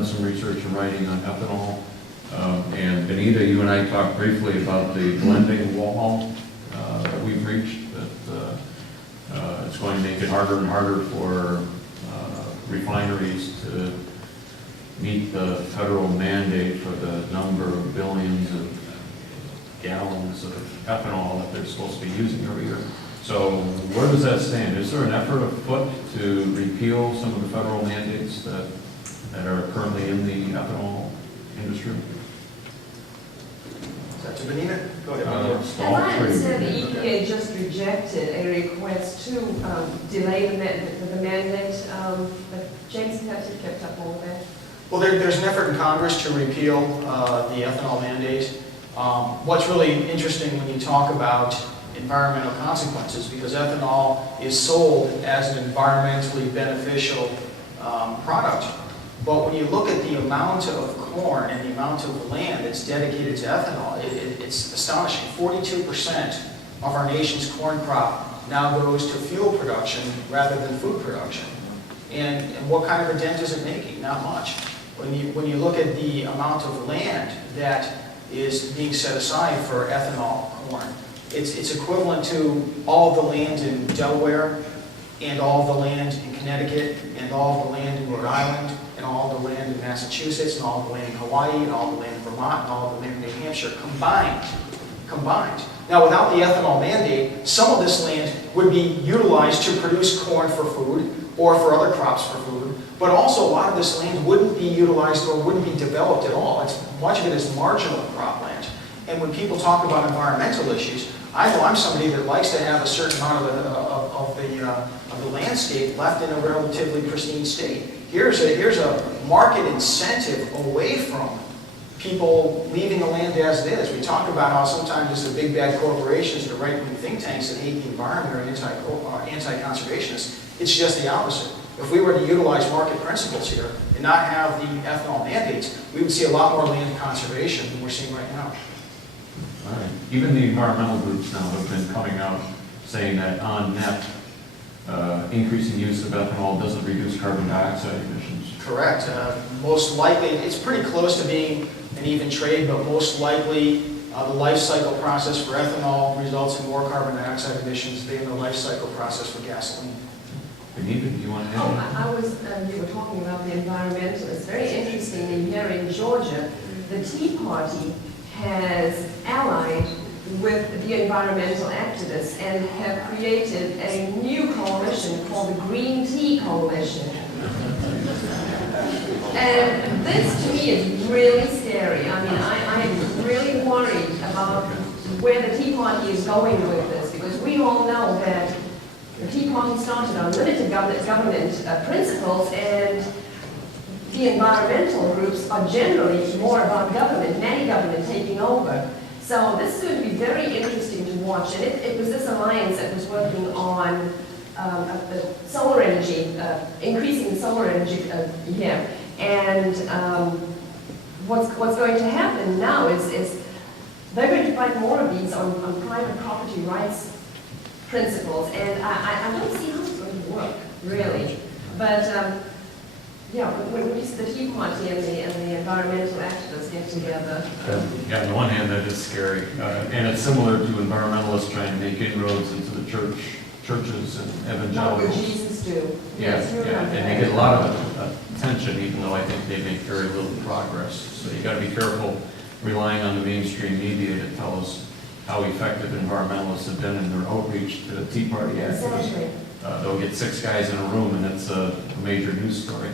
done some research and writing on ethanol. And Benita, you and I talked briefly about the blending wall that we've reached, that it's going to make it harder and harder for refineries to meet the federal mandate for the number of billions of gallons of ethanol that they're supposed to be using every year. So where does that stand? Is there an effort afoot to repeal some of the federal mandates that are currently in the ethanol industry? Is that to Benita? Go ahead. As I understand, the EPA just rejected a request to delay the mandate. But James, perhaps you kept up all of that. Well, there's an effort in Congress to repeal the ethanol mandate. What's really interesting when you talk about environmental consequences, because ethanol is sold as an environmentally beneficial product. But when you look at the amount of corn and the amount of land that's dedicated to ethanol, it's astonishing. 42% of our nation's corn crop now goes to fuel production rather than food production. And what kind of a dent is it making? Not much. When you look at the amount of land that is being set aside for ethanol corn, it's equivalent to all the land in Delaware, and all the land in Connecticut, and all the land in Rhode Island, and all the land in Massachusetts, and all the land in Hawaii, and all the land in Vermont, and all the land in New Hampshire combined. Now, without the ethanol mandate, some of this land would be utilized to produce corn for food or for other crops for food, but also a lot of this land wouldn't be utilized or wouldn't be developed at all. Much of it is marginal cropland. And when people talk about environmental issues, I know I'm somebody that likes to have a certain amount of the landscape left in a relatively pristine state. Here's a market incentive away from people leaving the land as it is. We talk about how sometimes it's the big bad corporations, the right-wing think tanks that hate the environment or anti-conservationists. It's just the opposite. If we were to utilize market principles here and not have the ethanol mandates, we would see a lot more land conservation than we're seeing right now. All right. Even the environmental groups now have been coming out saying that on net, increasing use of ethanol doesn't reduce carbon dioxide emissions. Correct. Most likely, it's pretty close to being an even trade, but most likely the life cycle process for ethanol results in more carbon dioxide emissions than the life cycle process for gasoline. Benita, do you want to add? You were talking about the environmentalists. Very interestingly, here in Georgia, the Tea Party has allied with the environmental activists and have created a new coalition called the Green Tea Coalition. And this to me is really scary. I mean, I am really worried about where the Tea Party is going with this, because we all know that the Tea Party started on limited government principles, and the environmental groups are generally more about government, many government taking over. So this is going to be very interesting to watch. And it was this alliance that was working on solar energy, increasing solar energy here. And what's going to happen now is they're going to fight more of these on private property rights principles. And I don't see how it's going to work, really. But yeah, when we see the Tea Party and the environmental activists get together. Yeah, on the one hand, that is scary. And it's similar to environmentalists trying to make inroads into the churches and evangelicals. What would Jesus do? Yes, yeah. And they get a lot of attention, even though I think they make very little progress. So you got to be careful relying on the mainstream media to tell us how effective environmentalists have been in their outreach to the Tea Party activists. Exactly. They'll get 6 guys in a room, and that's a major news story.